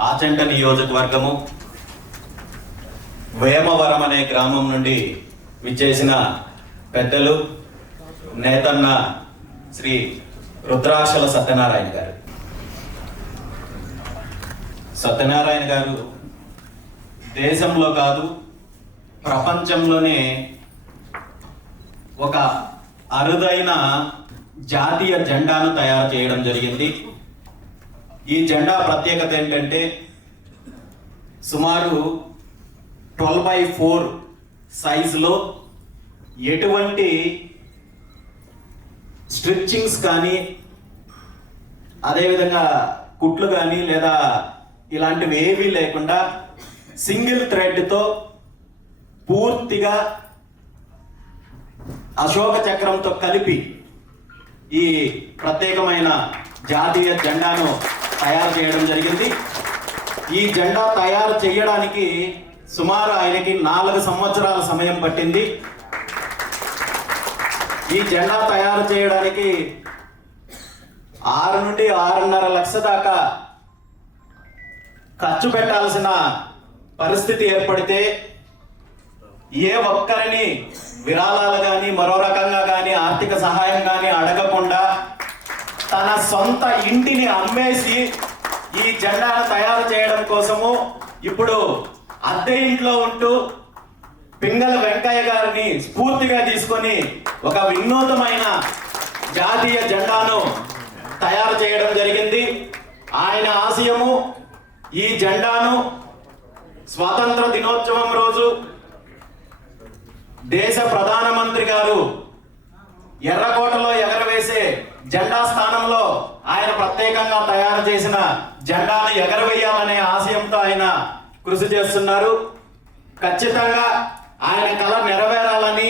ఆర్చంట నియోజకవర్గము వేమవరం అనే గ్రామం నుండి విచ్చేసిన పెద్దలు నేతన్న శ్రీ రుద్రాక్షల సత్యనారాయణ గారు. సత్యనారాయణ గారు దేశంలో కాదు ప్రపంచంలోనే ఒక అరుదైన జాతీయ జెండాను తయారు చేయడం జరిగింది. ఈ జెండా ప్రత్యేకత ఏంటంటే సుమారు ట్వెల్వ్ బై ఫోర్ సైజులో ఎటువంటి స్ట్రిచ్చింగ్స్ కానీ అదేవిధంగా కుట్లు కానీ లేదా ఇలాంటివి ఏవీ లేకుండా సింగిల్ థ్రెడ్తో పూర్తిగా అశోక చక్రంతో కలిపి ఈ ప్రత్యేకమైన జాతీయ జెండాను తయారు చేయడం జరిగింది. ఈ జెండా తయారు చేయడానికి సుమారు ఆయనకి నాలుగు సంవత్సరాల సమయం పట్టింది. ఈ జెండా తయారు చేయడానికి ఆరు నుండి ఆరున్నర లక్ష దాకా ఖర్చు పెట్టాల్సిన పరిస్థితి ఏర్పడితే ఏ ఒక్కరిని విరాళాలు కానీ మరో రకంగా కానీ ఆర్థిక సహాయం కానీ అడగకుండా తన సొంత ఇంటిని అమ్మేసి ఈ జెండాను తయారు చేయడం కోసము ఇప్పుడు అద్దె ఇంట్లో ఉంటూ పింగళ వెంకయ్య గారిని స్ఫూర్తిగా తీసుకొని ఒక వినూతమైన జాతీయ జెండాను తయారు చేయడం జరిగింది. ఆయన ఆశయము ఈ జెండాను స్వాతంత్ర దినోత్సవం రోజు దేశ ప్రధానమంత్రి గారు ఎర్రకోటలో ఎగరవేసే జెండా స్థానంలో ఆయన ప్రత్యేకంగా తయారు చేసిన జెండాను ఎగరవేయాలనే ఆశయంతో ఆయన కృషి చేస్తున్నారు. ఖచ్చితంగా ఆయన కళ నెరవేరాలని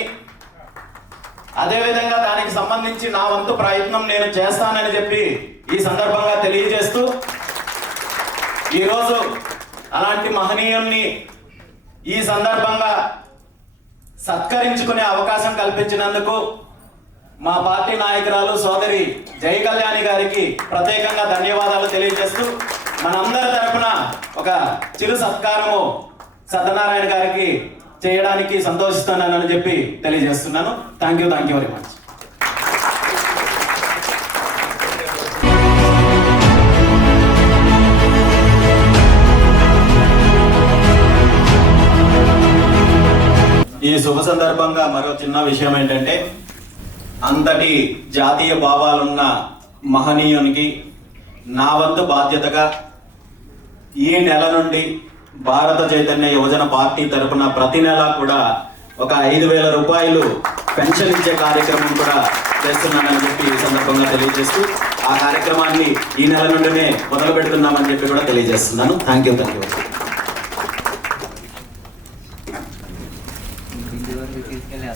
అదేవిధంగా దానికి సంబంధించి నా వంతు ప్రయత్నం నేను చేస్తానని చెప్పి ఈ సందర్భంగా తెలియజేస్తూ ఈరోజు అలాంటి మహనీయుల్ని ఈ సందర్భంగా సత్కరించుకునే అవకాశం కల్పించినందుకు మా పార్టీ నాయకురాలు సోదరి జయ కళ్యాణి గారికి ప్రత్యేకంగా ధన్యవాదాలు తెలియజేస్తూ మనందరి తరపున ఒక చిరు సత్కారము సత్యనారాయణ గారికి చేయడానికి సంతోషిస్తున్నానని చెప్పి తెలియజేస్తున్నాను. Thank you thank you very much ఈ శుభ సందర్భంగా మరో చిన్న విషయం ఏంటంటే అంతటి జాతీయ భావాలున్న మహనీయునికి నా వంతు బాధ్యతగా ఈ నెల నుండి భారత చైతన్య యువజన పార్టీ తరపున ప్రతి నెల కూడా ఒక ఐదు వేల రూపాయలు పెన్షన్ ఇచ్చే కార్యక్రమం కూడా చేస్తున్నానని చెప్పి ఈ సందర్భంగా తెలియజేస్తూ ఆ కార్యక్రమాన్ని ఈ నెల నుండినే మొదలు పెడుతున్నామని చెప్పి కూడా తెలియజేస్తున్నాను. థ్యాంక్ యూ థ్యాంక్ యూ తీసుకెళ్ళి